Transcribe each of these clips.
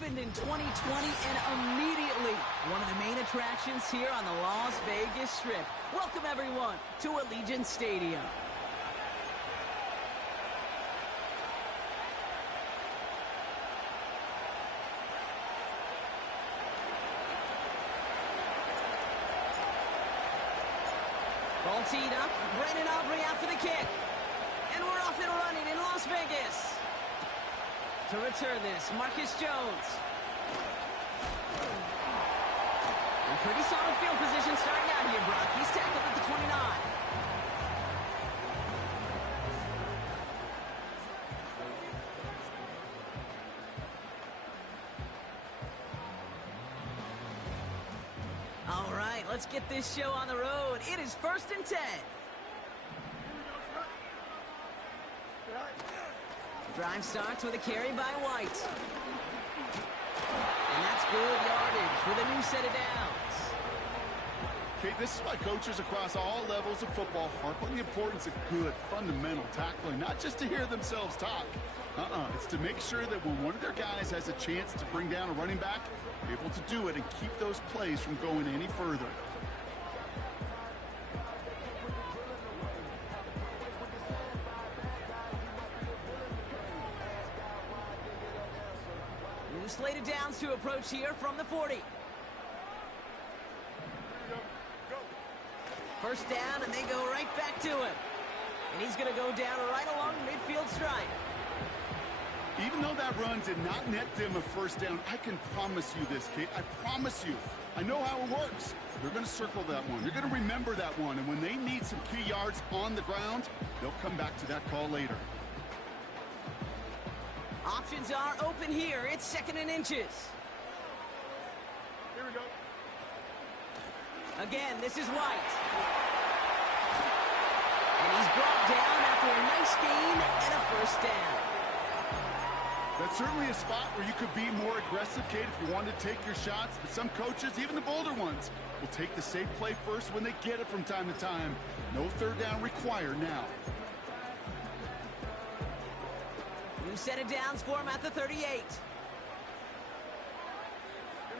opened in 2020 and immediately one of the main attractions here on the Las Vegas Strip. Welcome, everyone, to Allegiant Stadium. Ball teed up. Brandon Aubrey out for the kick. And we're off and running in Las Vegas. To return this, Marcus Jones. And pretty solid field position starting out here, Brock. He's tackled at the 29. All right, let's get this show on the road. It is 1st and 10. Drive starts with a carry by White. And that's good yardage with a new set of downs. Okay, this is why coaches across all levels of football harp on the importance of good, fundamental tackling, not just to hear themselves talk. It's to make sure that when one of their guys has a chance to bring down a running back, they're able to do it and keep those plays from going any further. New slate of downs to approach here from the 40. First down, and they go right back to him. And he's going to go down right along the midfield stripe. Even though that run did not net them a first down, I can promise you this, Kate. I promise you. I know how it works. They're going to circle that one. They're going to remember that one. And when they need some key yards on the ground, they'll come back to that call later. Options are open here. It's 2nd and inches. Here we go. Again, this is White. And he's brought down after a nice gain and a first down. That's certainly a spot where you could be more aggressive, Kate, if you wanted to take your shots. But some coaches, even the bolder ones, will take the safe play first when they get it from time to time. No third down required now. New set of downs for him at the 38. Here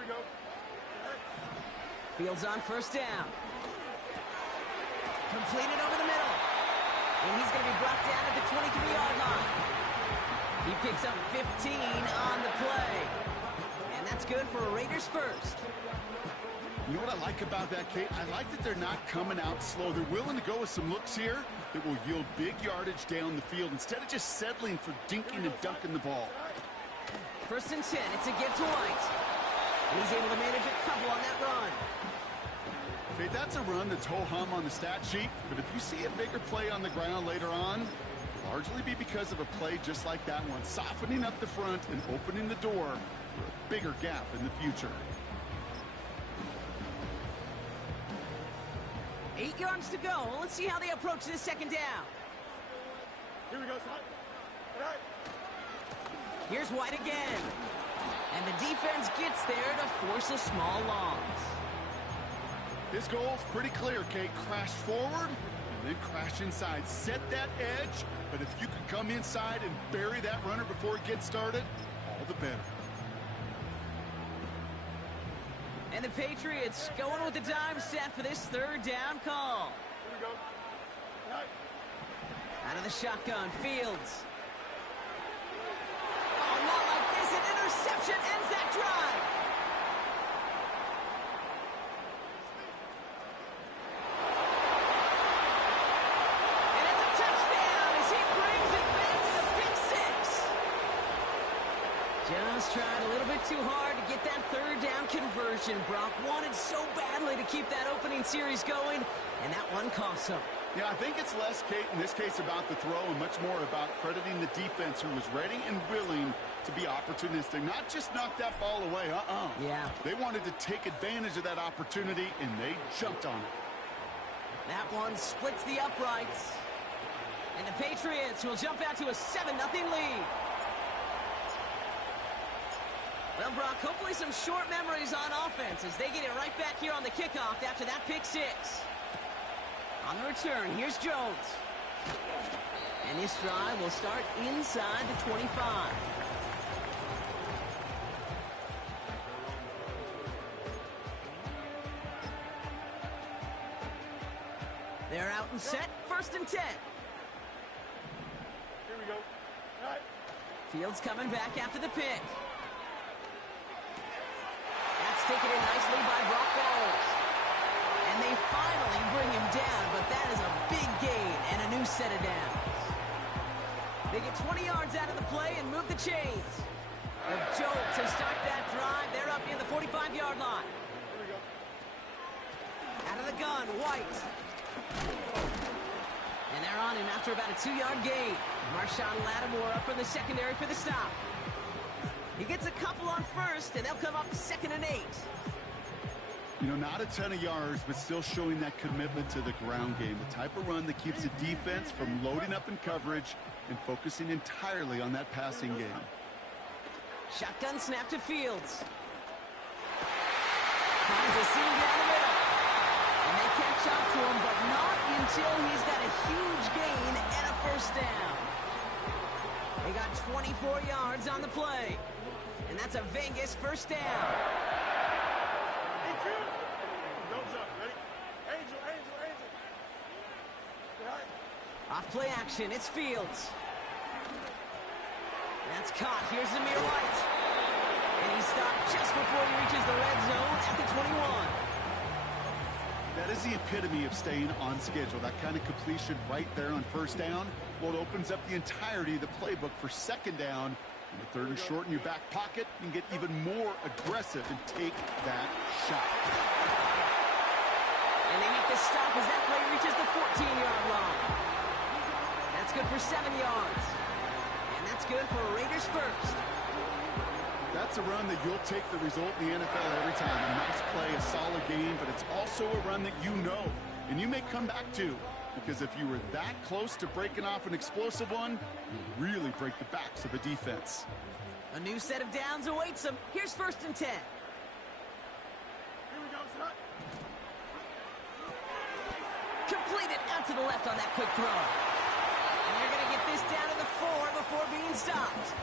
we go. Fields on first down. Completed over the middle. And he's going to be brought down at the 23-yard line. He picks up 15 on the play. And that's good for a Raiders first. You know what I like about that, Kate? I like that they're not coming out slow. They're willing to go with some looks here that will yield big yardage down the field instead of just settling for dinking and dunking the ball. 1st and 10. It's a gift to White. And he's able to manage a couple on that run. Okay, that's a run that's ho-hum on the stat sheet, but if you see a bigger play on the ground later on, it'll largely be because of a play just like that one, softening up the front and opening the door for a bigger gap in the future. 8 yards to go. Let's see how they approach this 2nd down. Here we go, son. All right. Here's White again. And the defense gets there to force a small loss. His goal's pretty clear, Kate. Crash forward and then crash inside. Set that edge, but if you can come inside and bury that runner before it gets started, all the better. And the Patriots going with the dime set for this 3rd down call. Here we go. All right. Out of the shotgun, Fields. Oh, not like this. An interception ends that drive. And it's a touchdown as he brings it back to the pick 6. Just tried a little bit too hard to get that 3rd down conversion. Brock wanted so badly to keep that opening series going, and that one cost him. Yeah, I think it's less, Kate, in this case about the throw and much more about crediting the defense who was ready and willing to be opportunistic. Not just knock that ball away, Yeah. They wanted to take advantage of that opportunity, and they jumped on it. That one splits the uprights. And the Patriots will jump out to a 7-0 lead. Well, Brock, hopefully some short memories on offense as they get it right back here on the kickoff after that pick 6. On the return, here's Jones. And his drive will start inside the 25. out and set. 1st and 10. Here we go. All right. Fields coming back after the pick. That's taken in nicely by Brock Bowles. And they finally bring him down, but that is a big gain and a new set of downs. They get 20 yards out of the play and move the chains. A jolt to start that drive. They're up near the 45-yard line. Here we go. Out of the gun, White. And they're on him after about a 2-yard gain. Marshawn Lattimore up from the secondary for the stop. He gets a couple on 1st, and they'll come up 2nd and 8. You know, not a ton of yards, but still showing that commitment to the ground game. The type of run that keeps the defense from loading up in coverage and focusing entirely on that passing game. Shotgun snap to Fields. Finds a seam down the middle. And they catch up to him, but not until he's got a huge gain and a 1st down. They got 24 yards on the play. And that's a Vegas 1st down. Don't jump. Ready? Angel. All right. Off play action, it's Fields. That's caught. Here's Zamir White. And he stopped just before he reaches the red zone at the 21. That is the epitome of staying on schedule. That kind of completion right there on 1st down. Well, it opens up the entirety of the playbook for 2nd down. And the 3rd and short in your back pocket, you can get even more aggressive and take that shot. And they make the stop as that play reaches the 14-yard line. That's good for 7 yards. And that's good for Raiders 1st. That's a run that you'll take the result in the NFL every time. A nice play, a solid game, but it's also a run that you know, and you may come back to, because if you were that close to breaking off an explosive one, you really break the backs of a defense. A new set of downs awaits them. Here's 1st and 10. Here we go, son. Completed out to the left on that quick throw. And they're going to get this down to the 4 before being stopped.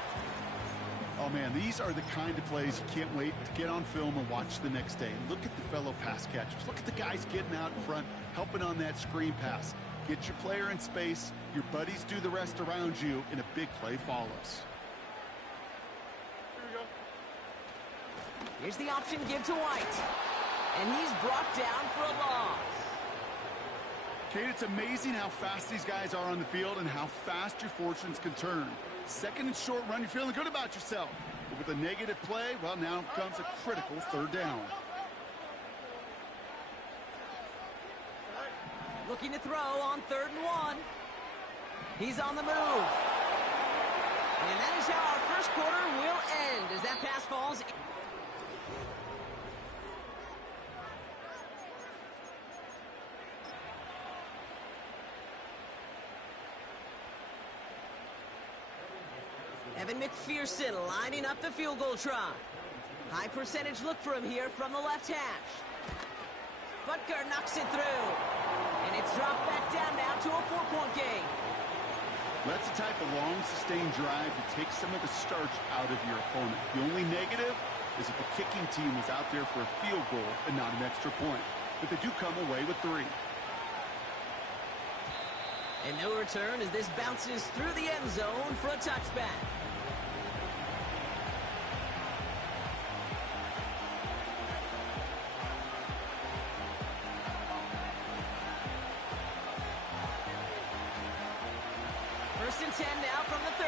Oh, man, these are the kind of plays you can't wait to get on film and watch the next day. Look at the fellow pass catchers. Look at the guys getting out in front, helping on that screen pass. Get your player in space, your buddies do the rest around you, and a big play follows. Here we go. Here's the option give to White. And he's brought down for a loss. Kate, it's amazing how fast these guys are on the field and how fast your fortunes can turn. 2nd and short run, you're feeling good about yourself. But with a negative play, well, now comes a critical 3rd down. Looking to throw on 3rd and 1. He's on the move. And that is how our 1st quarter will end as that pass falls. Evan McPherson lining up the field goal try. High percentage look for him here from the left hash. Butker knocks it through. And it's dropped back down now to a 4-point game. That's the type of long, sustained drive that takes some of the starch out of your opponent. The only negative is if the kicking team is out there for a field goal and not an extra point. But they do come away with 3. And no return as this bounces through the end zone for a touchback. First and 10 now from the 30.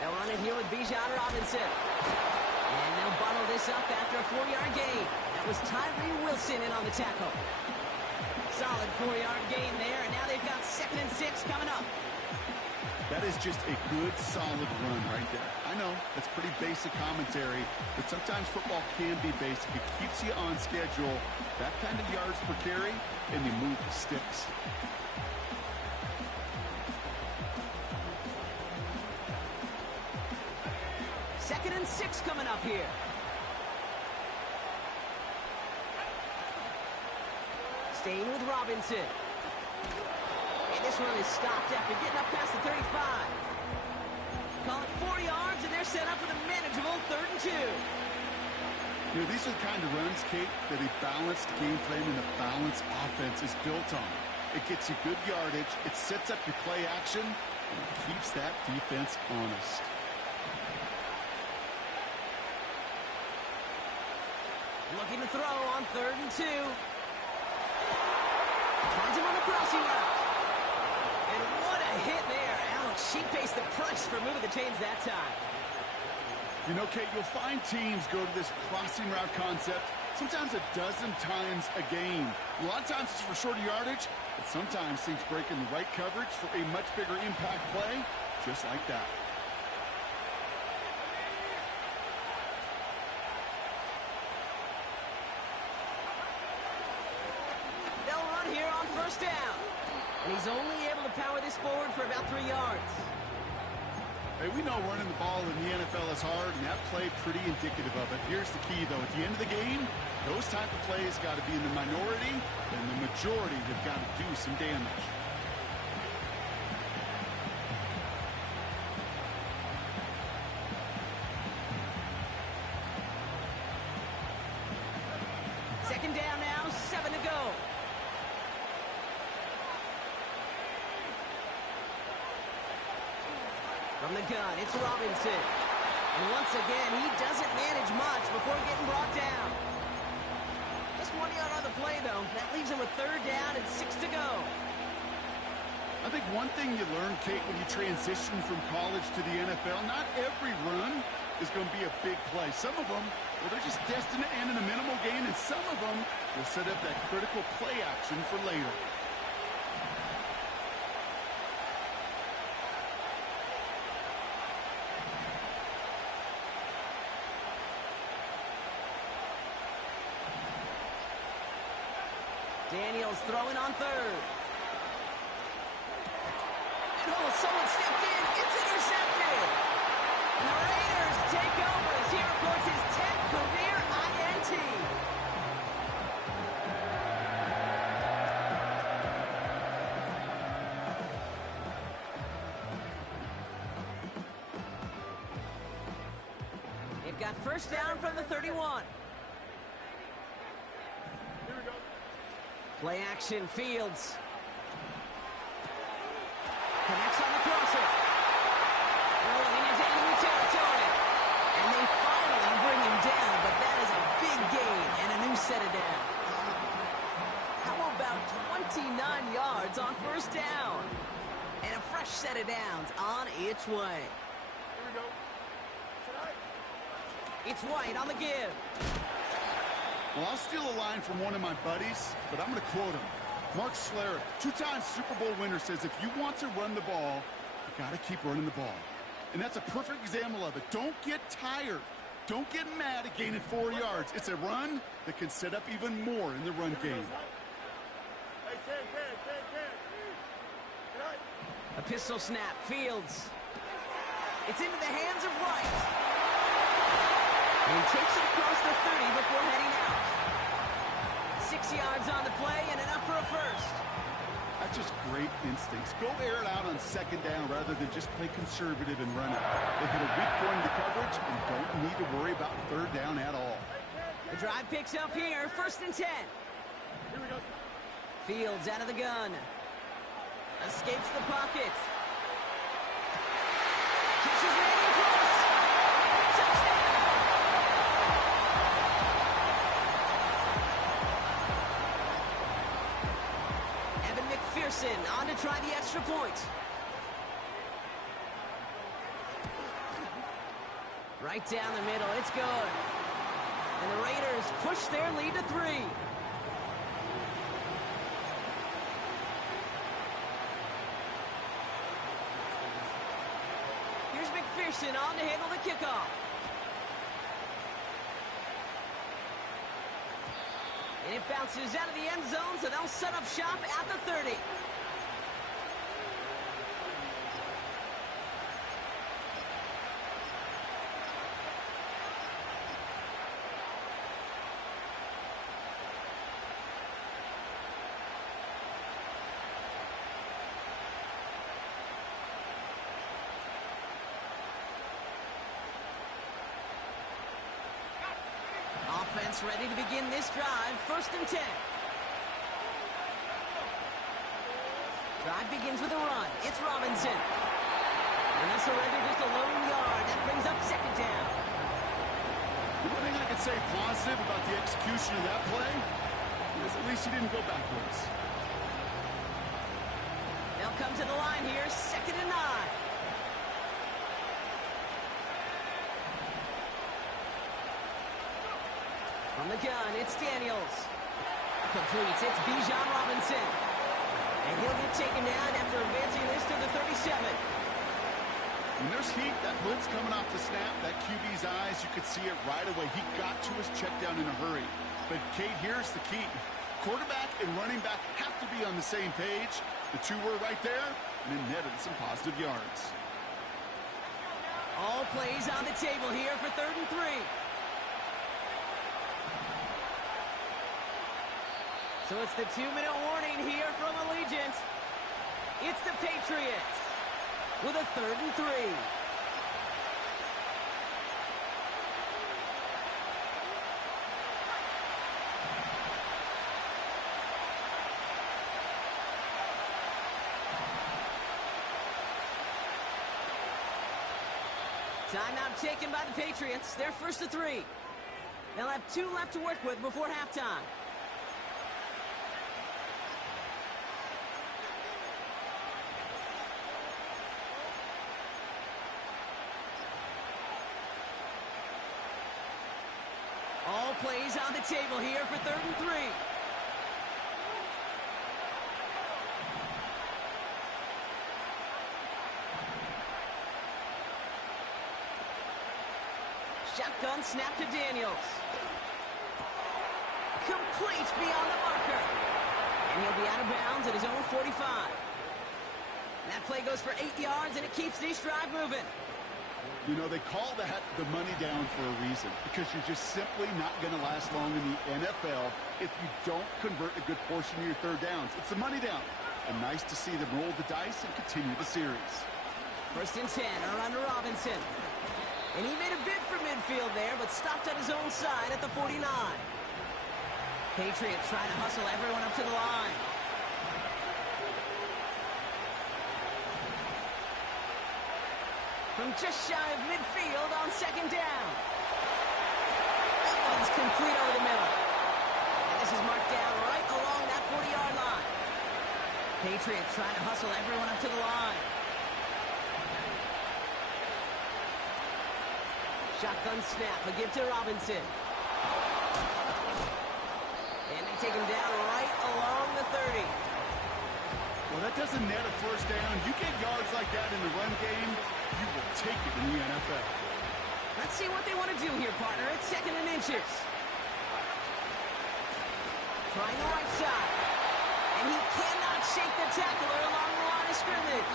They'll run it here with Bijan Robinson. And they'll bottle this up after a 4-yard gain. That was Tyree Wilson in on the tackle. Solid 4-yard gain there, and now they've got 2nd and 6 coming up. That is just a good, solid run right there. I know, that's pretty basic commentary, but sometimes football can be basic. It keeps you on schedule. That kind of yards per carry, and you move the sticks. Second and 6 coming up here. Staying with Robinson. And this one is stopped after getting up past the 35. Call it 4 yards, and they're set up with a manageable 3rd and 2. You know, these are the kind of runs, Kate, that a balanced game plan and a balanced offense is built on. It gets you good yardage, it sets up your play action, and it keeps that defense honest. Looking to throw on 3rd and 2. Finds him on the crossing route. And what a hit there. Alex, she pays the price for moving the chains that time. You know, Kate, you'll find teams go to this crossing route concept sometimes a dozen times a game. A lot of times it's for shorter yardage, but sometimes things break in the right coverage for a much bigger impact play, just like that. They'll run here on 1st down. And he's only able to power this forward for about 3 yards. Hey, we know running the ball in the NFL is hard, and that play pretty indicative of it. Here's the key, though. At the end of the game, those type of plays got to be in the minority, and the majority have got to do some damage. Second down now, 7 to go. From the gun, it's Robinson. And once again, he doesn't manage much before getting brought down. Just 1 yard on the play, though. That leaves him with 3rd down and 6 to go. I think one thing you learn, Kate, when you transition from college to the NFL, not every run is going to be a big play. Some of them, well, they're just destined to end in a minimal gain, and some of them will set up that critical play action for later. Daniels throwing on 3rd. And someone stepped in. It's intercepted. And the Raiders take over as he records his 10th career INT. They've got 1st down from the 31. Play action, Fields. Connects on the crosser. Rolling into enemy territory. And they finally bring him down, but that is a big gain and a new set of downs. How about 29 yards on 1st down? And a fresh set of downs on its way. Here we go. It's White on the give. Well, I'll steal a line from one of my buddies, but I'm going to quote him. Mark Schlereth, 2-time Super Bowl winner, says if you want to run the ball, you got to keep running the ball. And that's a perfect example of it. Don't get tired. Don't get mad at gaining 4 yards. It's a run that can set up even more in the run game. Hey, Ken. A pistol snap, Fields. It's into the hands of White. And he takes it across the 30 before heading out. 6 yards on the play and enough for a first. That's just great instincts. Go air it out on 2nd down rather than just play conservative and run it. They hit a weak point in the coverage and don't need to worry about 3rd down at all. The drive picks up here, 1st and 10. Here we go. Fields out of the gun. Escapes the pocket. Catches Manning close. Touchdown! Evan McPherson on to try the extra point. Right down the middle, it's good. And the Raiders push their lead to 3. Here's McPherson on to handle the kickoff. And it bounces out of the end zone, so they'll set up shop at the 30. Offense ready to begin this drive. 1st and 10. Drive begins with a run. It's Robinson. And that's already just a lone yard. That brings up 2nd down. The one thing I could say positive about the execution of that play is at least he didn't go backwards. They'll come to the line here. 2nd and 9. From the gun, it's Daniels. Completes, it's Bijan Robinson. And he'll get taken down after advancing this to the 37. When there's heat, that blitz coming off the snap, that QB's eyes, you could see it right away. He got to his check down in a hurry. But, Kate, here's the key. Quarterback and running back have to be on the same page. The two were right there, and it netted some positive yards. All plays on the table here for 3rd and 3. So it's the 2-minute warning here from Allegiant. It's the Patriots with a 3rd and 3. Timeout taken by the Patriots. They're 1st and 3. They'll have 2 left to work with before halftime. All plays on the table here for 3rd and 3. Shotgun snap to Daniels. Complete beyond the marker. And he'll be out of bounds at his own 45. That play goes for 8 yards, and it keeps this drive moving. You know, they call that the money down for a reason, because you're just simply not going to last long in the NFL if you don't convert a good portion of your 3rd downs. It's the money down. And nice to see them roll the dice and continue the series. 1st and 10, around to Robinson. And he made a bid for midfield there, but stopped at his own side at the 49. Patriots trying to hustle everyone up to the line. From just shy of midfield on 2nd down. That one's complete over the middle. And this is marked down right along that 40-yard line. Patriots trying to hustle everyone up to the line. Shotgun snap, a give to Robinson. And they take him down right along the 30. Well, that doesn't net a 1st down. You get yards like that in the run game, you will take it in the NFL. Let's see what they want to do here, partner. It's 2nd and inches. Trying the right side. And he cannot shake the tackler along the line of scrimmage.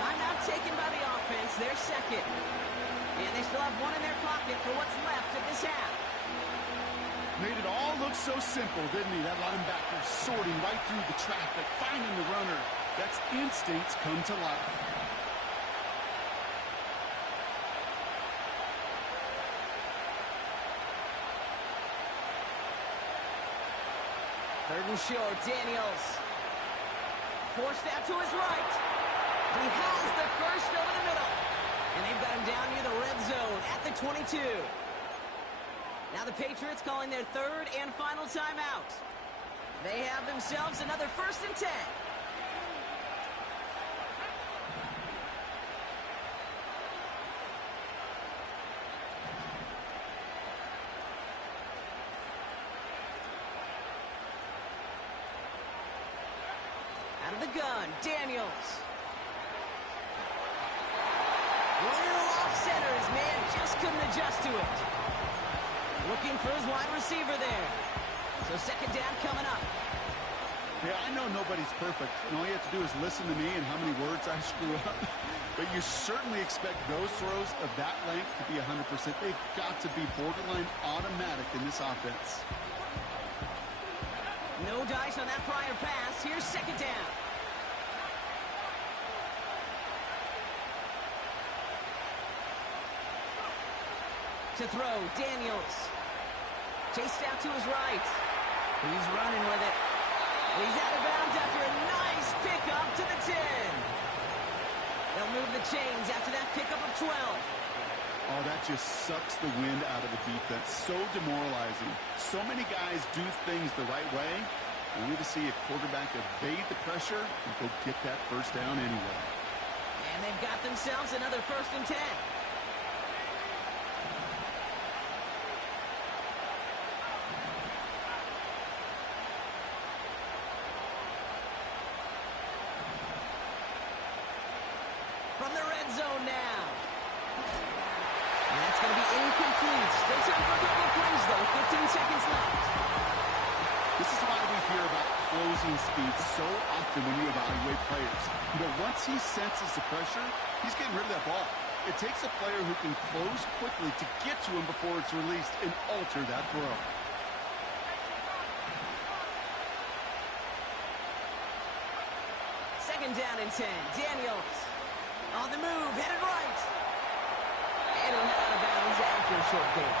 Timeout taken by the offense. Their 2nd. And they still have 1 in their pocket for what's left of this half. Made it all look so simple, didn't he? That linebacker sorting right through the traffic, finding the runner. That's instincts come to life. Third and short, Daniels. Forced out to his right. He has the first over the middle. And they've got him down near the red zone at the 22. Now the Patriots calling their 3rd and final timeout. They have themselves another 1st and 10. Out of the gun, Daniels. Running off center, his man just couldn't adjust to it. Looking for his wide receiver there. So 2nd down coming up. Yeah, I know nobody's perfect, and all you have to do is listen to me and how many words I screw up. But you certainly expect those throws of that length to be 100%. They've got to be borderline automatic in this offense. No dice on that prior pass. Here's 2nd down. To throw, Daniels. Chased out to his right. He's running with it. He's out of bounds after a nice pickup to the 10. They'll move the chains after that pickup of 12. Oh, that just sucks the wind out of the defense. So demoralizing. So many guys do things the right way, only to see a quarterback evade the pressure and go get that first down anyway. And they've got themselves another 1st and 10. From the red zone now. And that's going to be incomplete. Still time for a couple of plays, though. 15 seconds left. This is why we hear about closing speed so often when you evaluate players. You know, once he senses the pressure, he's getting rid of that ball. It takes a player who can close quickly to get to him before it's released and alter that throw. Second down and 10. Daniels on the move, headed right. And he'll head out of bounds after a short gain.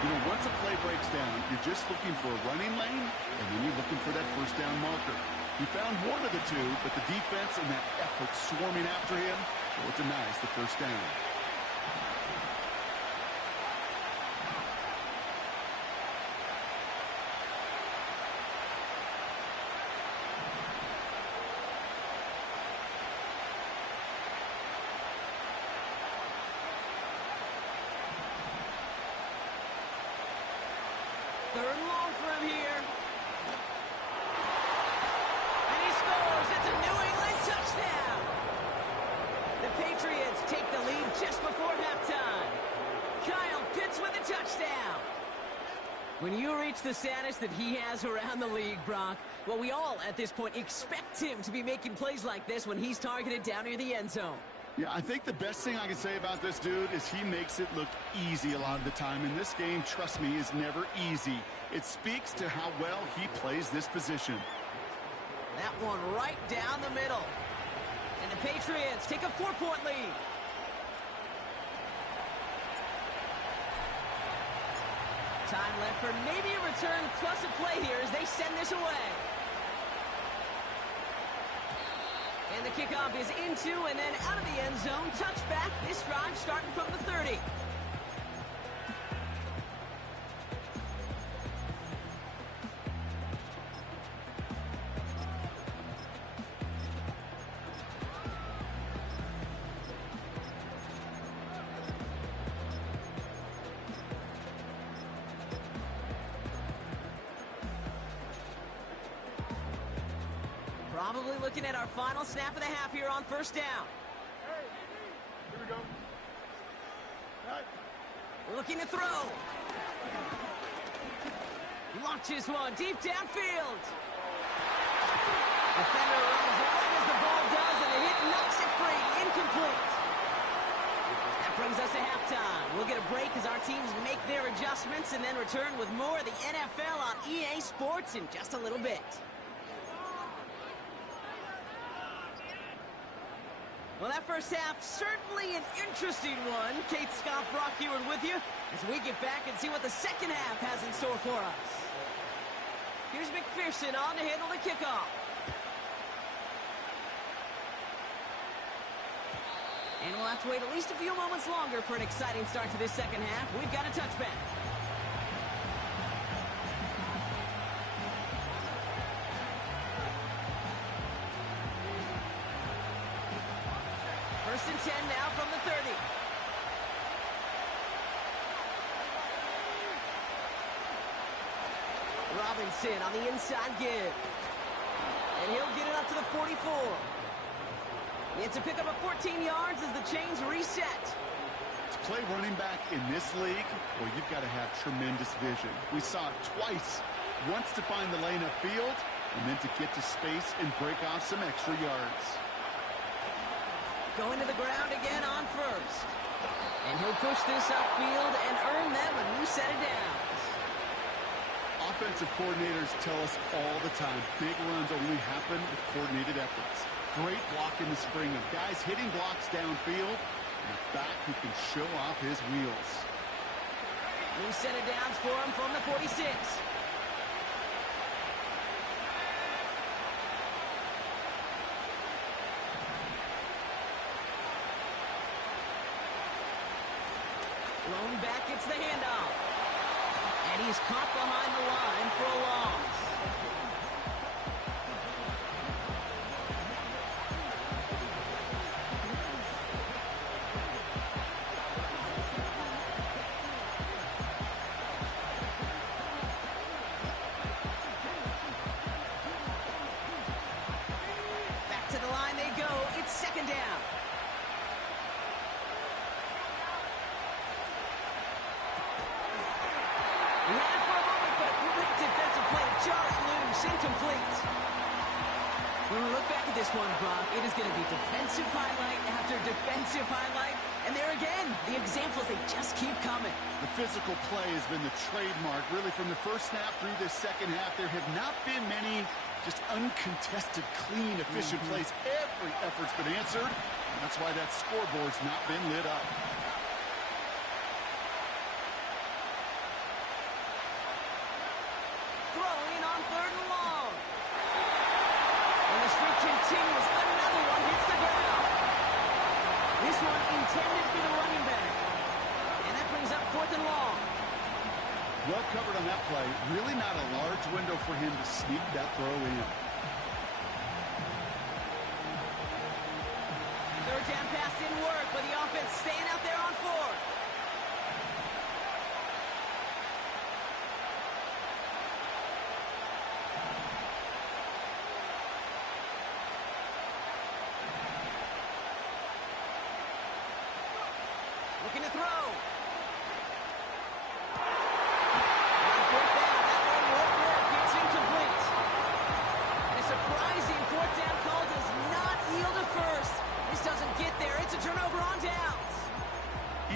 You know, once a play breaks down, you're just looking for a running lane, and then you're looking for that first down marker. He found one of the two, but the defense and that effort swarming after him, well, it denies the first down. Third and long for him here. And he scores. It's a New England touchdown. The Patriots take the lead just before halftime. Kyle Pitts with a touchdown. When you reach the status that he has around the league, Brock, well, we all at this point expect him to be making plays like this when he's targeted down near the end zone. Yeah, I think the best thing I can say about this dude is he makes it look easy a lot of the time. And this game, trust me, is never easy. It speaks to how well he plays this position. That one right down the middle. And the Patriots take a 4-point lead. Time left for maybe a return plus a play here as they send this away. And the kickoff is into and then out of the end zone. Touchback. This drive starting from the 30. Probably looking at our final snap of the half here on first down. Hey, here we go. Cut. Looking to throw. Launches one deep downfield. Defender runs right as the ball does, and the hit knocks it free. Incomplete. That brings us to halftime. We'll get a break as our teams make their adjustments and then return with more of the NFL on EA Sports in just a little bit. Well, that first half, certainly an interesting one. Kate Scott, Brock Eward with you as we get back and see what the second half has in store for us. Here's McPherson on to handle the kickoff. And we'll have to wait at least a few moments longer for an exciting start to this second half. We've got a touchback. First and 10 now from the 30. Robinson on the inside give. And he'll get it up to the 44. It's a pickup of 14 yards as the chains reset. To play running back in this league, well, you've got to have tremendous vision. We saw it twice. Once to find the lane upfield, and then to get to space and break off some extra yards. Going to the ground again on first. And he'll push this upfield and earn them a new set of downs. Offensive coordinators tell us all the time, big runs only happen with coordinated efforts. Great block in the spring of guys hitting blocks downfield and a back who can show off his wheels. New set of downs for him from the 46. Blown back, gets the handoff. And he's caught behind the line for a loss. Back to the line they go. It's second down. Ran for a moment, but a great defensive play to jar it loose, incomplete. When we look back at this one, Brock, it is going to be defensive highlight after defensive highlight. And there again, the examples, they just keep coming. The physical play has been the trademark. Really, from the first snap through this second half, there have not been many just uncontested, clean, efficient plays. Every effort's been answered. And that's why that scoreboard's not been lit up. Throwing on third and long. And the streak continues. Another one hits the ground. This one intended for the running back. And that brings up fourth and long. Well covered on that play. Really not a large window for him to sneak that throw in. Third down pass didn't work, but the offense staying out there on fourth. Looking to throw. On fourth down, that one won't work. It's incomplete. And a surprising fourth down call does not yield a first. This doesn't get there. It's a turnover on downs.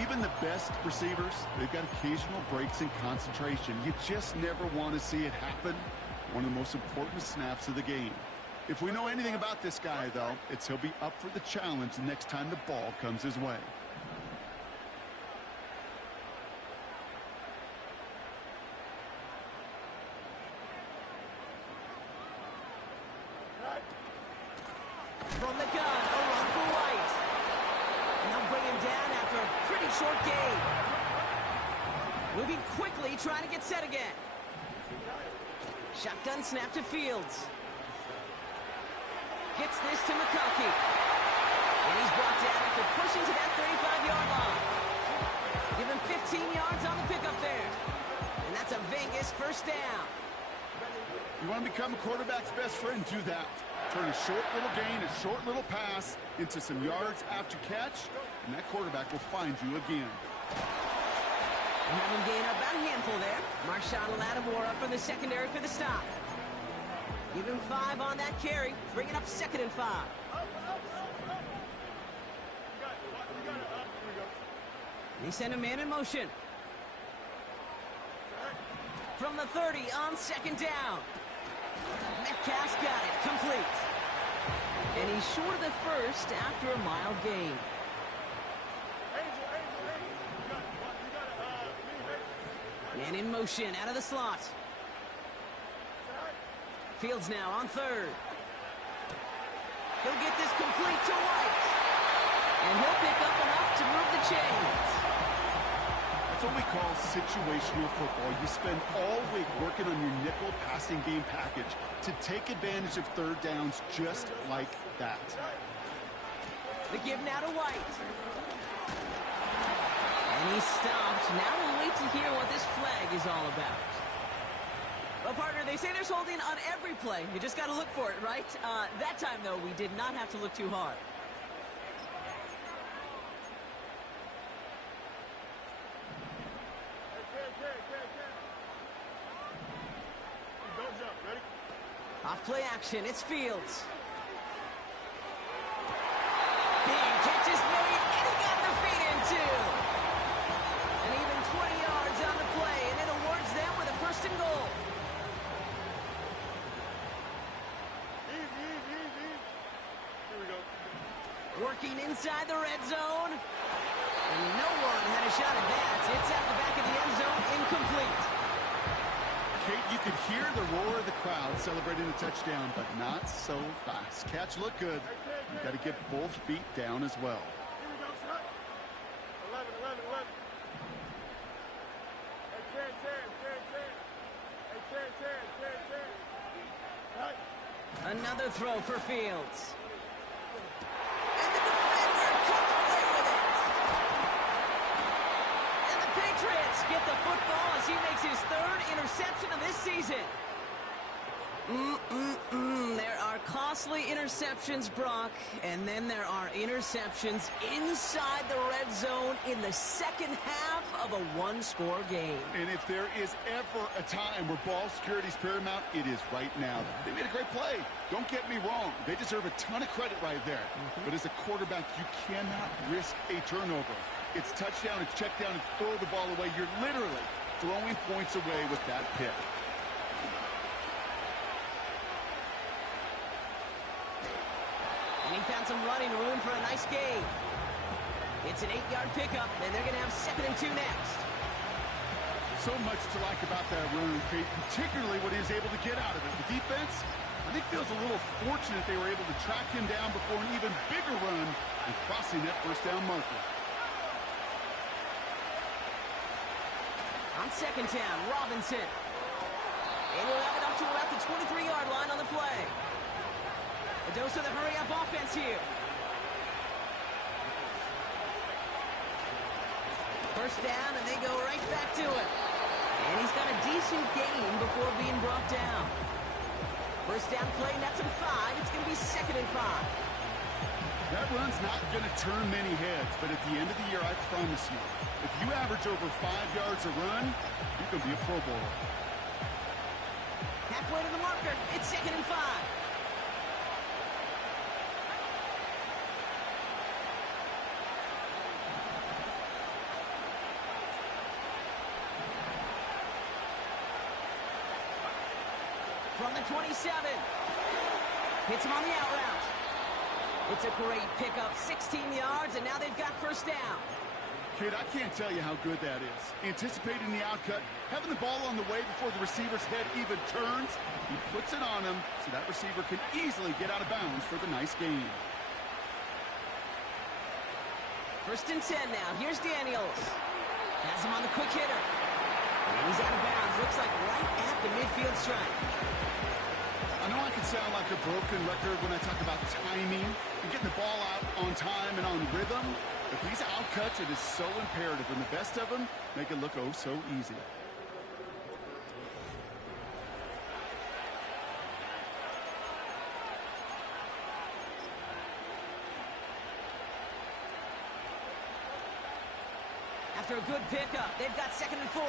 Even the best receivers, they've got occasional breaks in concentration. You just never want to see it happen. One of the most important snaps of the game. If we know anything about this guy, though, it's he'll be up for the challenge the next time the ball comes his way. From the gun, a run for White. And they'll bring him down after a pretty short gain. Moving quickly, trying to get set again. Shotgun snap to Fields. Gets this to McCulkey. And he's brought down after pushing to that 35-yard line. Give him 15 yards on the pickup there. And that's a Vegas first down. You want to become a quarterback's best friend, do that. Turn a short little gain, a short little pass into some yards after catch, and that quarterback will find you again. Having gained about a handful there. Marshawn Lattimore up from the secondary for the stop. Give him 5 on that carry. Bring it up 2nd and 5. They send a man in motion. From the 30 on 2nd down. Metcalf's got it. Complete. And he's short of the first after a mild gain. Man in motion out of the slot. Fields now on 3rd. He'll get this complete to White. And he'll pick up enough to move the chains. That's what we call situational football. You spend all week working on your nickel passing game package to take advantage of third downs just like that. The give now to White. And he's stopped. Now we'll wait to hear what this flag is all about. Well, partner, they say there's holding on every play. You just got to look for it, right? That time, though, we did not have to look too hard. Don't jump. Ready? Off play action. It's Fields. Big catch is made, and he got the feet in, too. And even 20 yards on the play, and it awards them with a 1st and goal. Easy. Here we go. Working inside the red zone. And no one had a shot at that. It's at the back of the end zone in hear the roar of the crowd celebrating the touchdown, but not so fast. Catch looked good. You got to get both feet down as well. Here we go, shot. 11, 11, 11. Hey, 10. Right. Another throw for Fields. And the defender comes away with it. And the Patriots get the football as he makes his third interception of this season. There are costly interceptions, Brock, and then there are interceptions inside the red zone in the second half of a one-score game. And if there is ever a time where ball security is paramount, it is right now. They made a great play. Don't get me wrong. They deserve a ton of credit right there. But as a quarterback, you cannot risk a turnover. It's touchdown, it's check down, it's throw the ball away. You're literally throwing points away with that pick. And he found some running room for a nice gain. It's an 8-yard pickup, and they're going to have 2nd and 2 next. So much to like about that run, Kate, particularly what he was able to get out of it. The defense, I think, feels a little fortunate they were able to track him down before an even bigger run and crossing that first down marker. On 2nd down, Robinson. And he'll have it up to about the 23-yard line on the play. A dose of the hurry-up offense here. First down, and they go right back to it. And he's got a decent gain before being brought down. First down play, nets him 5. It's going to be 2nd and 5. That run's not going to turn many heads, but at the end of the year, I promise you, if you average over 5 yards a run, you can be a Pro Bowler. Halfway to the marker, it's 2nd and 5. From the 27. Hits him on the out route. It's a great pickup, 16 yards, and now they've got first down. Kid, I can't tell you how good that is. Anticipating the outcut, having the ball on the way before the receiver's head even turns, he puts it on him so that receiver can easily get out of bounds for the nice gain. First and 10 now. Here's Daniels. Has him on the quick hitter. And he's out of bounds. Looks like right at the midfield stripe. I know I can sound like a broken record when I talk about timing and getting the ball out on time and on rhythm, but these outcuts, it is so imperative, and the best of them make it look oh so easy. After a good pickup, they've got 2nd and 4.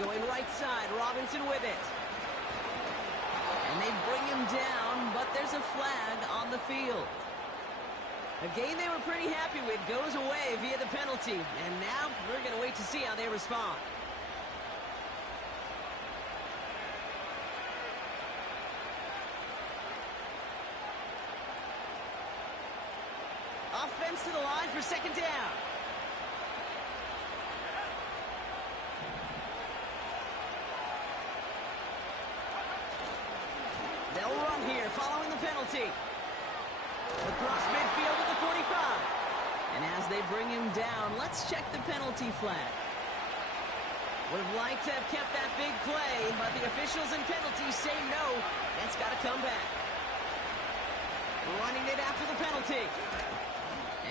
Going right side, Robinson with it. And they bring him down, but there's a flag on the field. A game they were pretty happy with goes away via the penalty. And now we're going to wait to see how they respond. Offense to the line for 2nd down. They'll run here following the penalty. Across midfield at the 45. And as they bring him down, let's check the penalty flag. Would have liked to have kept that big play, but the officials and penalties say no. That's got to come back. Running it after the penalty.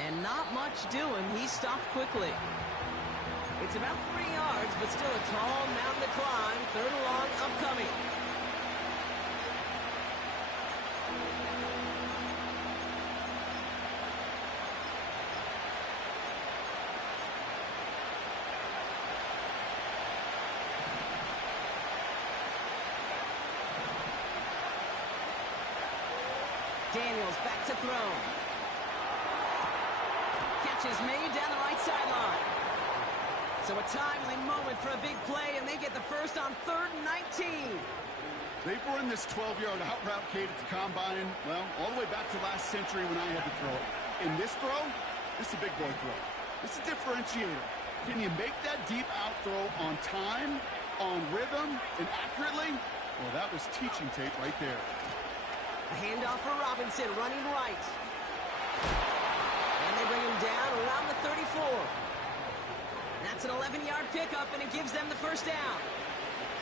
And not much doing. He stopped quickly. It's about 3 yards, but still a tall mountain to climb. 3rd and long upcoming. Daniels back to throw. Catch is made down the right sideline. So a timely moment for a big play, and they get the first on 3rd and 19. They've run this 12-yard out route, Kate, at the combine, well, all the way back to last century when I had to throw it. In this throw, this is a big boy throw. This is a differentiator. Can you make that deep out throw on time, on rhythm, and accurately? Well, that was teaching tape right there. A handoff for Robinson, running right. And they bring him down around the 34. That's an 11-yard pickup, and it gives them the first down.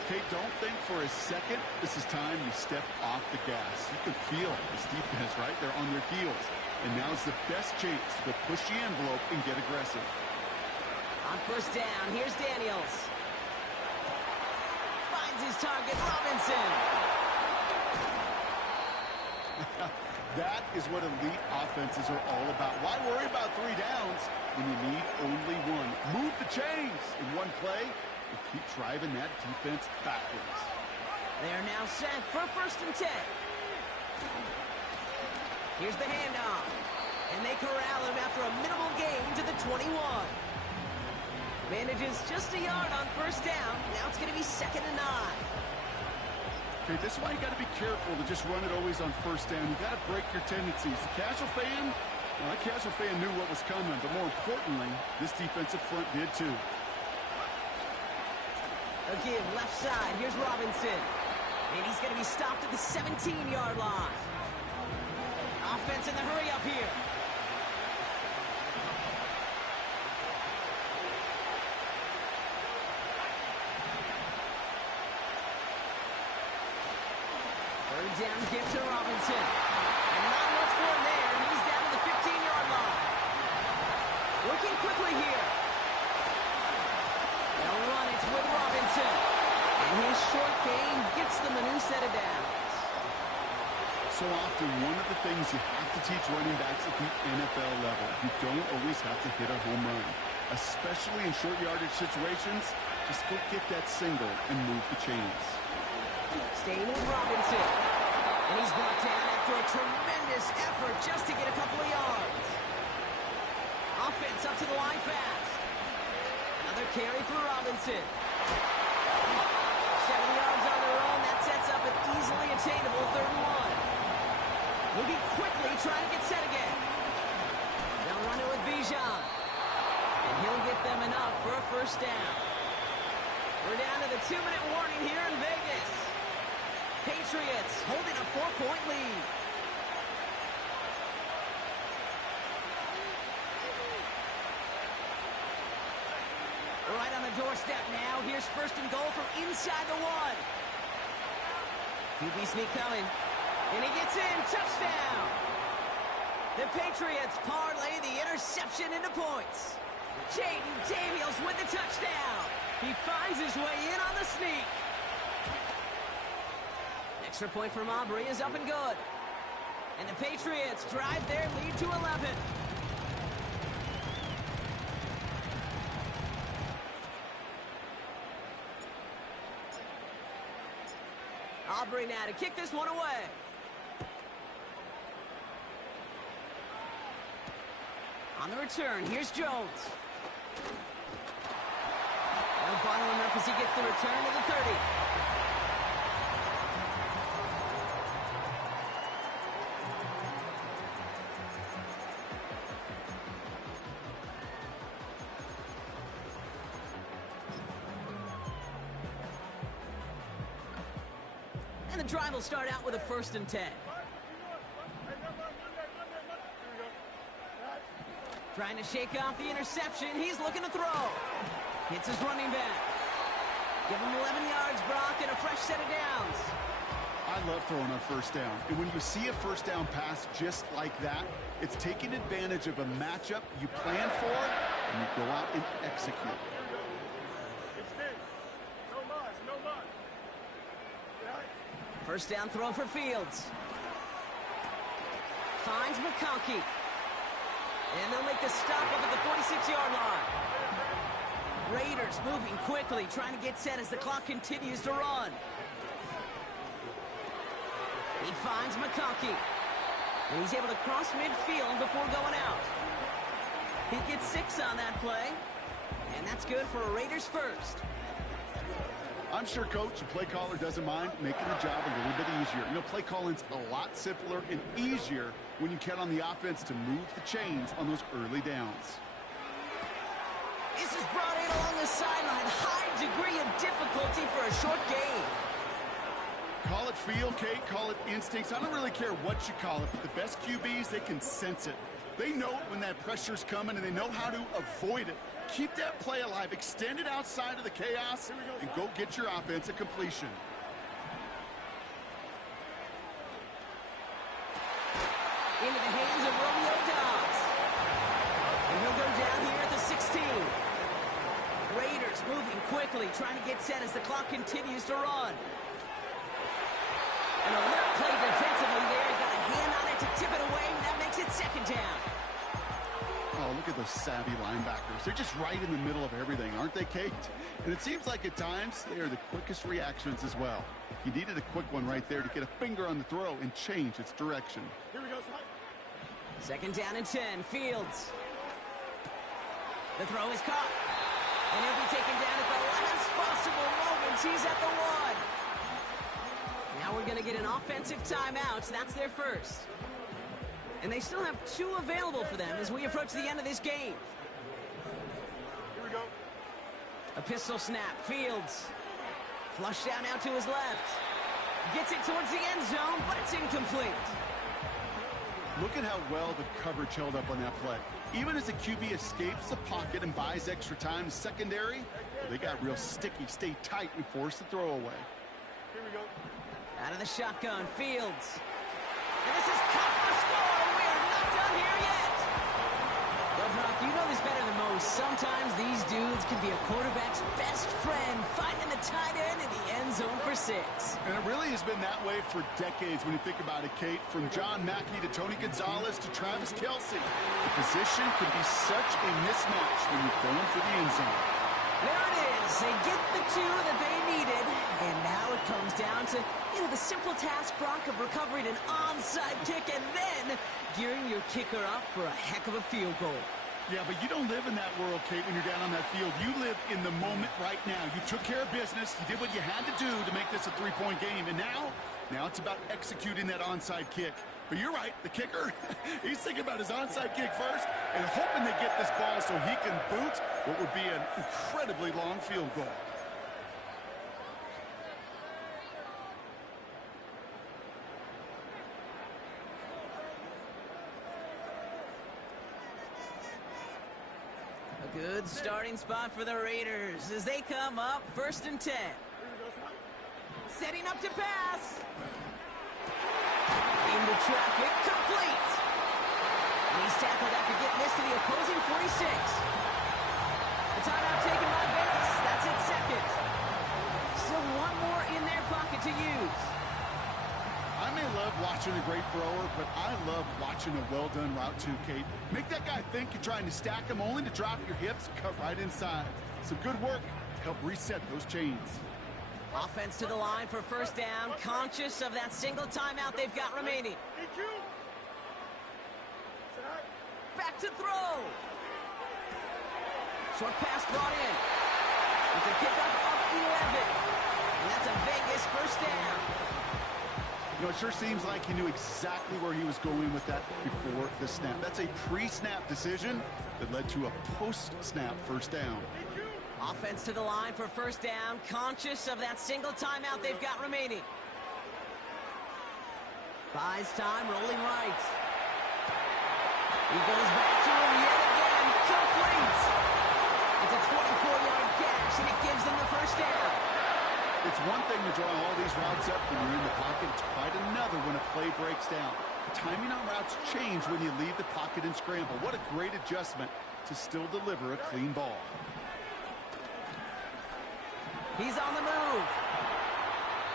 Okay, don't think for a second this is time you step off the gas. You can feel this defense, right? They're on their heels. And now's the best chance to push the envelope and get aggressive. On first down, here's Daniels. Finds his target, Robinson. That is what elite offenses are all about. Why worry about 3 downs when you need only one? Move the chains in one play and keep driving that defense backwards. They are now set for 1st and 10. Here's the handoff. And they corral him after a minimal gain to the 21. Manages just a yard on first down. Now it's going to be 2nd and 9. Okay, this is why you got to be careful to just run it always on first down. You got to break your tendencies. The casual fan, well, that casual fan knew what was coming, but more importantly, this defensive front did too. Again, left side. Here's Robinson. And he's going to be stopped at the 17-yard line. Offense in the hurry up here. Third down give to Robinson. And not much for him there. He's down to the 15-yard line. Working quickly here. They'll run it with Robinson. And his short gain gets them a new set of downs. So often, one of the things you have to teach running backs at the NFL level, you don't always have to hit a home run. Especially in short yardage situations, just go get that single and move the chains. Staying with Robinson. And he's brought down after a tremendous effort just to get a couple of yards. Offense up to the line fast. Another carry for Robinson. 7 yards on their own. That sets up an easily attainable 3rd and 1. Moving quickly, trying to get set again. They'll run it with Bijan. And he'll get them enough for a first down. We're down to the 2-minute warning here in Vegas. Patriots holding a 4-point lead. Right on the doorstep now. Here's 1st and goal from inside the 1. QB sneak coming. And he gets in. Touchdown. The Patriots parlay the interception into points. Jayden Daniels with the touchdown. He finds his way in on the sneak. Extra point from Aubrey is up and good. And the Patriots drive their lead to 11. Aubrey now to kick this one away. On the return, here's Jones. They'll bottle him up as he gets the return to the 30. And the drive will start out with a 1st and 10. Trying to shake off the interception. He's looking to throw. Hits his running back. Give him 11 yards, Brock, and a fresh set of downs. I love throwing on first down. And when you see a first down pass just like that, it's taking advantage of a matchup you plan for, and you go out and execute. First down throw for Fields. Finds McConkey. And they'll make the stop up at the 46-yard line. Raiders moving quickly, trying to get set as the clock continues to run. He finds McConkey. And he's able to cross midfield before going out. He gets 6 on that play. And that's good for a Raiders first. I'm sure, Coach, the play caller doesn't mind making the job a little bit easier. You know, play calling's a lot simpler and easier when you count on the offense to move the chains on those early downs. This is brought in along the sideline. High degree of difficulty for a short gain. Call it feel, Kate, call it instincts. I don't really care what you call it, but the best QBs, they can sense it. They know when that pressure's coming, and they know how to avoid it. Keep that play alive. Extend it outside of the chaos, and go get your offense a completion. Into the hands of Romeo Doubs. And he'll go down here at the 16. Raiders moving quickly, trying to get set as the clock continues to run. An alert play defensively there. Got a hand on it to tip it away. That makes it second down. Oh, look at those savvy linebackers. They're just right in the middle of everything, aren't they, Kate? And it seems like at times they are the quickest reactions as well. He needed a quick one right there to get a finger on the throw and change its direction. Here we go, son. Second down and 10. Fields. The throw is caught. And he'll be taken down at the last possible moment. He's at the 1. Now we're going to get an offensive timeout. That's their first. And they still have 2 available for them as we approach the end of this game. Here we go. A pistol snap. Fields. Flush down now to his left. Gets it towards the end zone, but it's incomplete. Look at how well the coverage held up on that play. Even as the QB escapes the pocket and buys extra time in secondary, well, they got real sticky, stay tight, and force the throw away. Here we go. Out of the shotgun, Fields. And this is caught for a score. We are not done here yet. Well, Brock, you know this better than most. Sometimes these dudes can be a quarterback's best friend, finding the tight end in the end zone for 6. And it really has been that way for decades when you think about it, Kate. From John Mackey to Tony Gonzalez to Travis Kelce. The position can be such a mismatch when you're going for the end zone. There it is. They get the 2 that they needed. And now it comes down to, the simple task, Brock, of recovering an onside kick and then gearing your kicker up for a heck of a field goal. Yeah, but you don't live in that world, Kate, when you're down on that field. You live in the moment right now. You took care of business. You did what you had to do to make this a 3-point game. And now it's about executing that onside kick. But you're right, the kicker, he's thinking about his onside kick first and hoping they get this ball so he can boot what would be an incredibly long field goal. A good starting spot for the Raiders as they come up 1st and 10. Here we go, son. Setting up to pass. Into traffic, complete. And he's tackled after getting this to the opposing 46. The timeout taken by Vegas. That's its second. Still 1 more in their pocket to use. I may love watching a great thrower, but I love watching a well-done route too, Kate. Make that guy think you're trying to stack him only to drop your hips, cut right inside. Some good work to help reset those chains. Offense to the line for 1st down, conscious of that single timeout they've got remaining. EQ. Set. Back to throw. Short pass brought in. It's a kickoff of 11. And that's a Vegas 1st down. You know, it sure seems like he knew exactly where he was going with that before the snap. That's a pre-snap decision that led to a post-snap 1st down. Offense to the line for 1st down, conscious of that single timeout they've got remaining. Buys time, rolling right. He goes back to him yet again, complete. It's a 24-yard catch, and it gives them the 1st down. It's one thing to draw all these routes up when you're in the pocket. It's quite another when a play breaks down. The timing on routes change when you leave the pocket and scramble. What a great adjustment to still deliver a clean ball. He's on the move.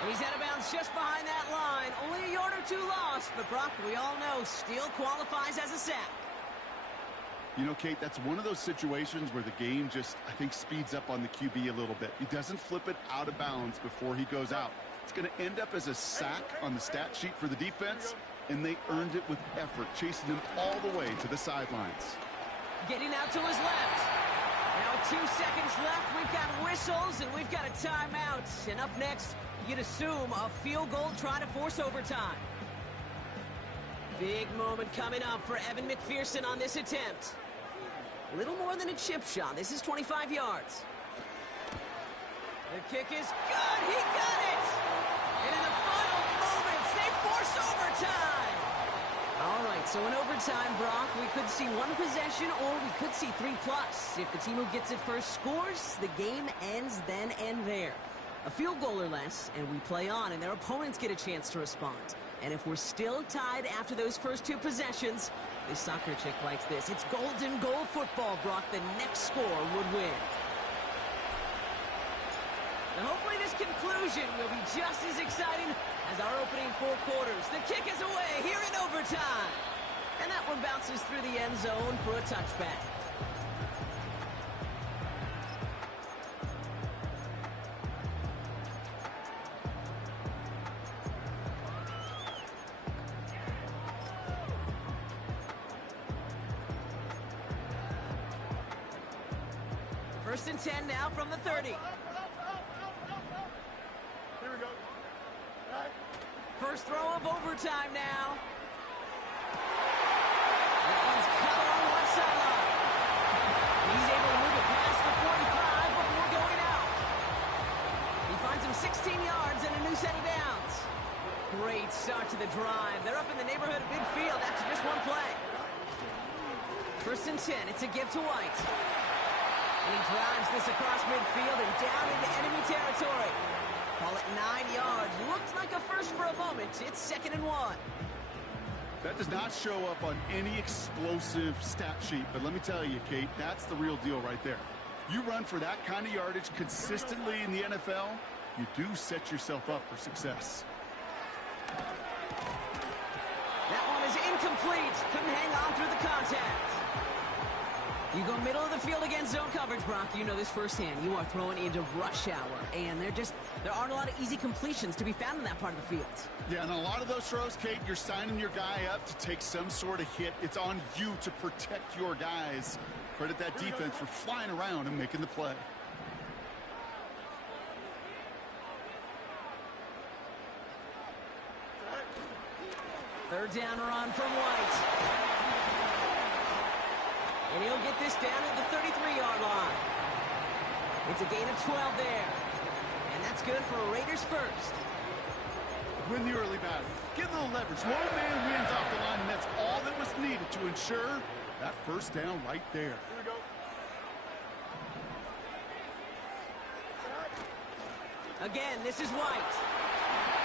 And he's out of bounds just behind that line. Only a yard or 2 lost, but Brock, we all know, still qualifies as a sack. You know, Kate, that's one of those situations where the game just, I think, speeds up on the QB a little bit. He doesn't flip it out of bounds before he goes out. It's going to end up as a sack on the stat sheet for the defense, and they earned it with effort, chasing him all the way to the sidelines. Getting out to his left. Now with 2 seconds left, we've got whistles and we've got a timeout. And up next, you'd assume a field goal trying to force overtime. Big moment coming up for Evan McPherson on this attempt. A little more than a chip shot. This is 25 yards. The kick is good. He got it! And in the final moments, they force overtime! All right, so in overtime, Brock, we could see one possession or we could see 3+. If the team who gets it first scores, the game ends then and there. A field goal or less, and we play on, and their opponents get a chance to respond. And if we're still tied after those first 2 possessions, this soccer chick likes this. It's golden goal football, Brock. The next score would win. And hopefully this conclusion will be just as exciting as our opening 4 quarters. The kick is away here in overtime. And that one bounces through the end zone for a touchback. First and 10 now from the 30. Here we go. Right. First throw of overtime now. That one's covered on the left sideline. He's able to move it past the 45 before going out. He finds him 16 yards and a new set of downs. Great start to the drive. They're up in the neighborhood of midfield after just 1 play. First and 10. It's a give to White. And he drives this across midfield and down into enemy territory. Call it 9 yards. Looked like a first for a moment. It's 2nd and 1. That does not show up on any explosive stat sheet, but let me tell you, Kate, that's the real deal right there. You run for that kind of yardage consistently in the NFL, you do set yourself up for success. That one is incomplete. Couldn't hang on through the contact. You go middle of the field against zone coverage, Brock. You know this firsthand. You are throwing into rush hour, and there aren't a lot of easy completions to be found in that part of the field. Yeah, and a lot of those throws, Kate, you're signing your guy up to take some sort of hit. It's on you to protect your guys. Credit that defense for flying around and making the play. Third down run from White. And he'll get this down at the 33-yard line. It's a gain of 12 there. And that's good for Raiders first. Win the early battle. Get a little leverage. One man wins off the line, and that's all that was needed to ensure that first down right there. Here we go. Again, this is White.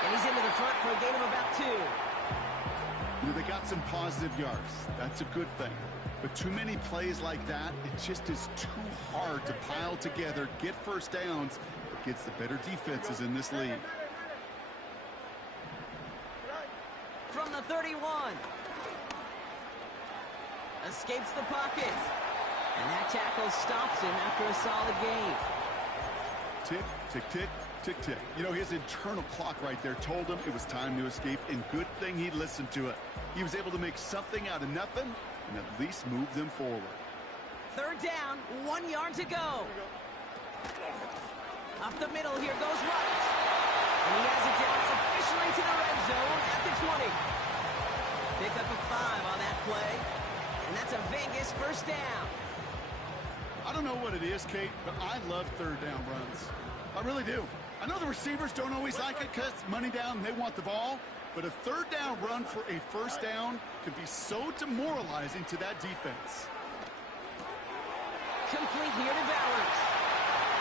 And he's into the front for a gain of about 2. You know, they got some positive yards. That's a good thing. But too many plays like that, it just is too hard to pile together, get first downs against the better defenses in this league. From the 31. Escapes the pocket. And that tackle stops him after a solid gain. Tick, tick, tick, tick, tick. You know, his internal clock right there told him it was time to escape, and good thing he listened to it. He was able to make something out of nothing and at least move them forward. Third down, 1 yard to go. Up the middle, here goes White. And he has it down officially to the red zone at the 20. Pick up a 5 on that play. And that's a Vegas first down. I don't know what it is, Kate, but I love third down runs. I really do. I know the receivers don't always like it because money down, they want the ball. But a third down run for a first down can be so demoralizing to that defense. Complete here to Bowers.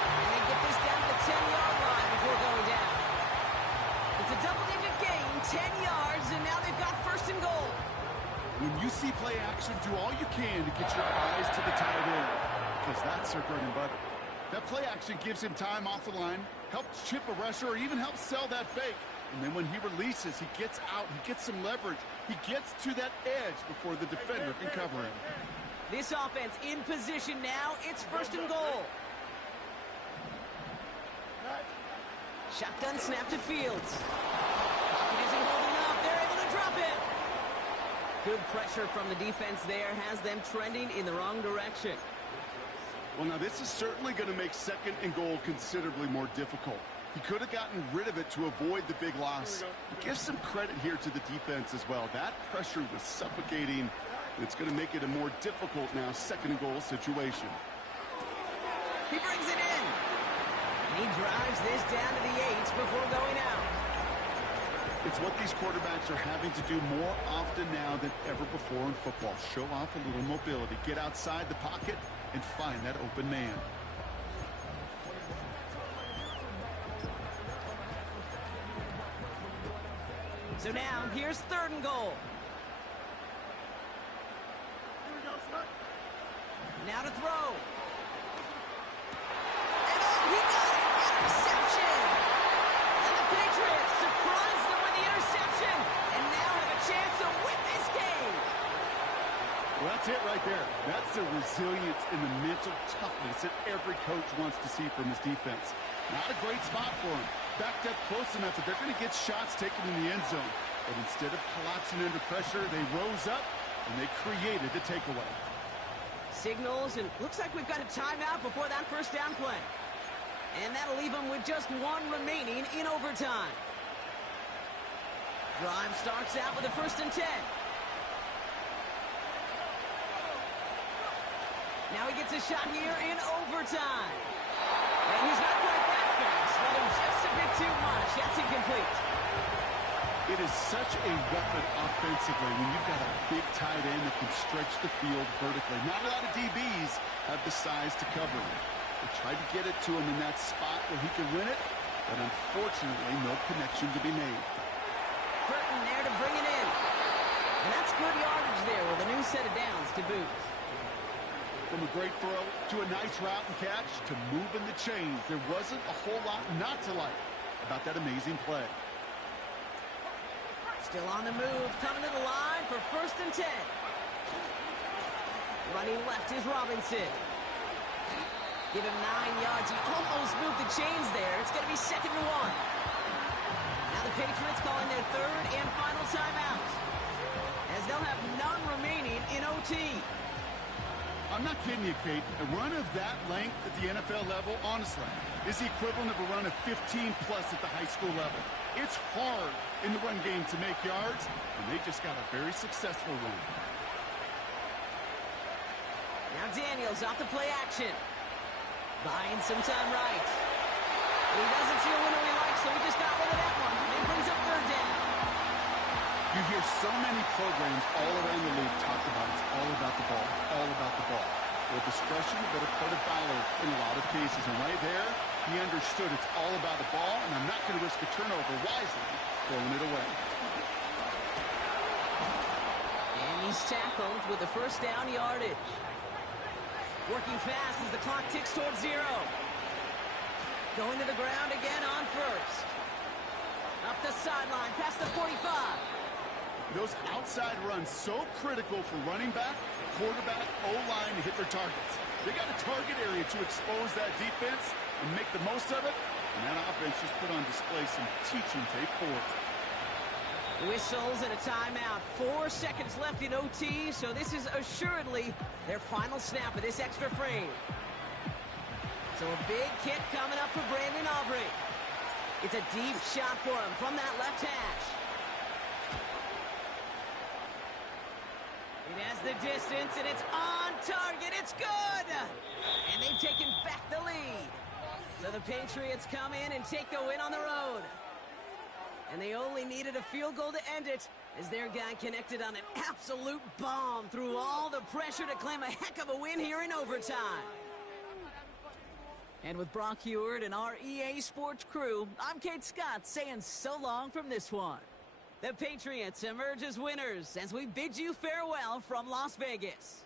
And they get this down to the 10-yard line before going down. It's a double-digit gain, 10 yards, and now they've got first and goal. When you see play action, do all you can to get your eyes to the tight end, because that's their bread and butter. That play action gives him time off the line, helps chip a rusher, or even helps sell that fake. And then when he releases, he gets out, he gets some leverage. He gets to that edge before the defender can cover him. This offense in position now. It's first and goal. Shotgun snap to Fields. Pocket isn't holding up. They're able to drop it. Good pressure from the defense there has them trending in the wrong direction. Well, now this is certainly going to make second and goal considerably more difficult. He could have gotten rid of it to avoid the big loss. Give some credit here to the defense as well. That pressure was suffocating. It's going to make it a more difficult now second and goal situation. He brings it in. And he drives this down to the 8 before going out. It's what these quarterbacks are having to do more often now than ever before in football. Show off a little mobility. Get outside the pocket and find that open man. So now, here's third and goal. Now to throw. And oh, he got it! Interception! And the Patriots surprise them with the interception and now have a chance to win this game. Well, that's it right there. That's the resilience and the mental toughness that every coach wants to see from his defense. Not a great spot for him. Backed up close enough that they're going to get shots taken in the end zone. But instead of collapsing under pressure, they rose up and they created the takeaway. Signals, and looks like we've got a timeout before that first down play. And that'll leave them with just one remaining in overtime. Drive starts out with a 1st and 10. Now he gets a shot here in overtime. And he's not quite that fast. Let him just a bit too much. That's incomplete. It is such a weapon offensively when you've got a big tight end that can stretch the field vertically. Not a lot of DBs have the size to cover him. They tried to get it to him in that spot where he could win it, but unfortunately no connection to be made. Burton there to bring it in. And that's good yardage there with a new set of downs to boot. From a great throw to a nice route and catch to moving the chains, there wasn't a whole lot not to like about that amazing play. Still on the move, coming to the line for 1st and 10. Running left is Robinson. Give him 9 yards. He almost moved the chains there. It's going to be 2nd and 1. Now the Patriots calling their 3rd and final timeout, as they'll have none remaining in OT. I'm not kidding you, Kate. A run of that length at the NFL level, honestly, is the equivalent of a run of 15-plus at the high school level. It's hard in the run game to make yards, and they just got a very successful run. Now Daniels off the play action. Buying some time right. He doesn't see a winner he likes, so he just got rid of that one. And brings up 3rd down. You hear so many programs all around the league talk about it's all about the ball. It's all about the ball. Well, discretion, a better part of valor in a lot of cases. And right there, he understood it's all about the ball, and I'm not going to risk a turnover wisely, throwing it away. And he's tackled with the 1st down yardage. Working fast as the clock ticks towards 0. Going to the ground again on 1st. Up the sideline, past the 45. Those outside runs so critical for running back, quarterback, O-line to hit their targets. They got a target area to expose that defense and make the most of it, and that offense just put on display some teaching tape for it. Whistles and a timeout. 4 seconds left in OT, so this is assuredly their final snap of this extra frame. So a big kick coming up for Brandon Aubrey. It's a deep shot for him from that left hash. It has the distance, and it's on target. It's good! And they've taken back the lead. So the Patriots come in and take the win on the road. And they only needed a field goal to end it, as their guy connected on an absolute bomb through all the pressure to claim a heck of a win here in overtime. And with Brock Huard and our EA Sports crew, I'm Kate Scott saying so long from this one. The Patriots emerge as winners as we bid you farewell from Las Vegas.